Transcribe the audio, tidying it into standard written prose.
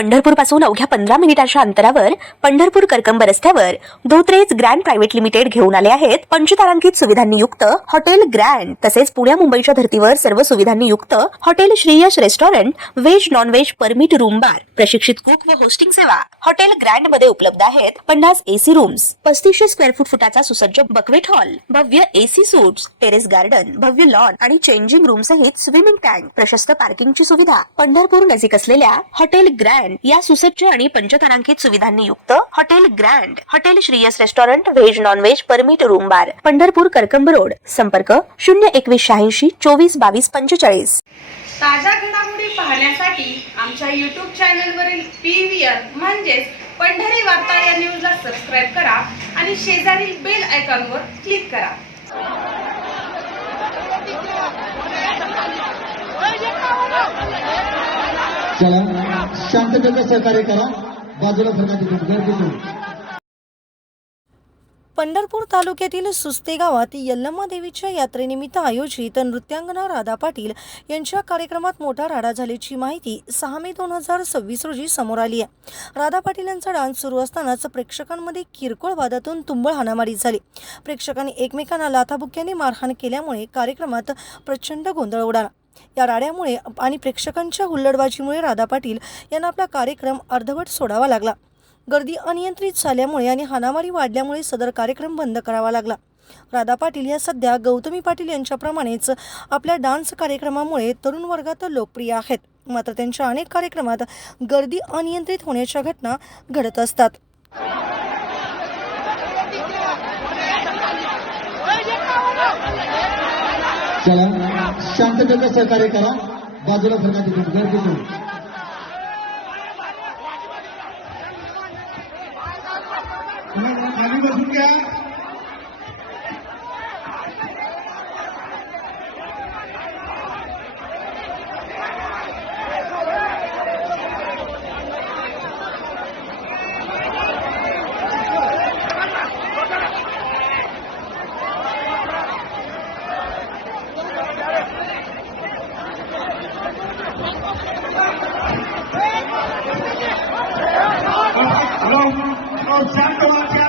पंढरपूर पासून अवघ्या 15 मिनिटांच्या अंतरावर पंढरपूर करकंब रस्त्यावर धोत्रेज ग्रँड प्रायव्हेट लिमिटेड घेऊन आले आहेत पंचतारांकित सुविधांनी युक्त हॉटेल ग्रँड। तसेच पुण्या मुंबईच्या धर्तीवर सर्व सुविधांनी युक्त hotel Shriyash restaurant, veg non veg permit room bar, प्रशिक्षित कुक व होस्टिंग सेवा हॉटेल ग्रँड मध्ये उपलब्ध आहेत। 50 एसी रूम्स, 3500 स्क्वेअर फुटाचा सुसज्ज बकवेट हॉल, भव्य एसी सूट्स, टेरेस गार्डन, भव्य लॉन आणि चेंजिंग रूम सहित स्विमिंग टँक, प्रशस्त पार्किंगची सुविधा। पंढरपूर नजीक असलेल्या हॉटेल ग्रँड या सुसज्ज आणि पंचतारांकित सुविधांनी युक्त hotel grand, hotel Shriyas restaurant, veg non veg permit room बार, पंढरपूर करकंब रोड। संपर्क 02186 24 22 45। ताज्या घडामोडी पाहण्यासाठी आमच्या YouTube चॅनलवरील PVR म्हणजेच पंढरी वार्ता या न्यूजला सबस्क्राइब करा आणि शेजारील बेल आयकॉनवर क्लिक करा। चला शांततेचं सहकार्य करा, बाजूला फरकाची गर्दी करू। पंढरपूर तालुक्यातील सुस्ते गावात यल्लम्मा देवीच्या यात्रेनिमित्त आयोजित नृत्यांगना राधा पाटील यांच्या कार्यक्रमात मोठा राडा झाल्याची माहिती 6 मे 2026 रोजी समोर आली आहे। राधा पाटील यांचा डान्स सुरू असतानाच प्रेक्षकांमध्ये किरकोळ वादातून तुंबळ हाणामारी झाली। प्रेक्षकांनी एकमेकांना लाथाबुक्क्याने मारहाण केल्यामुळे कार्यक्रमात प्रचंड गोंधळ उडाला। या राड्यामुळे आणि प्रेक्षकांच्या हुल्लडबाजीमुळे राधा पाटील यांना आपला कार्यक्रम अर्धवट सोडावा लागला। गर्दी अनियंत्रित झाल्यामुळे आणि हाणामारी वाढल्यामुळे सदर कार्यक्रम बंद करावा लागला। राधा पाटील या सध्या गौतमी पाटील यांच्याप्रमाणेच आपल्या डान्स कार्यक्रमामुळे तरुण वर्गात लोकप्रिय आहेत। मात्र त्यांच्या अनेक कार्यक्रमात गर्दी अनियंत्रित होण्याच्या घटना घडत असतात। चला शांततेचं सहकार्य करा, बाजूला फरकाची गर्दी करू। खाली बसून घ्या। शांत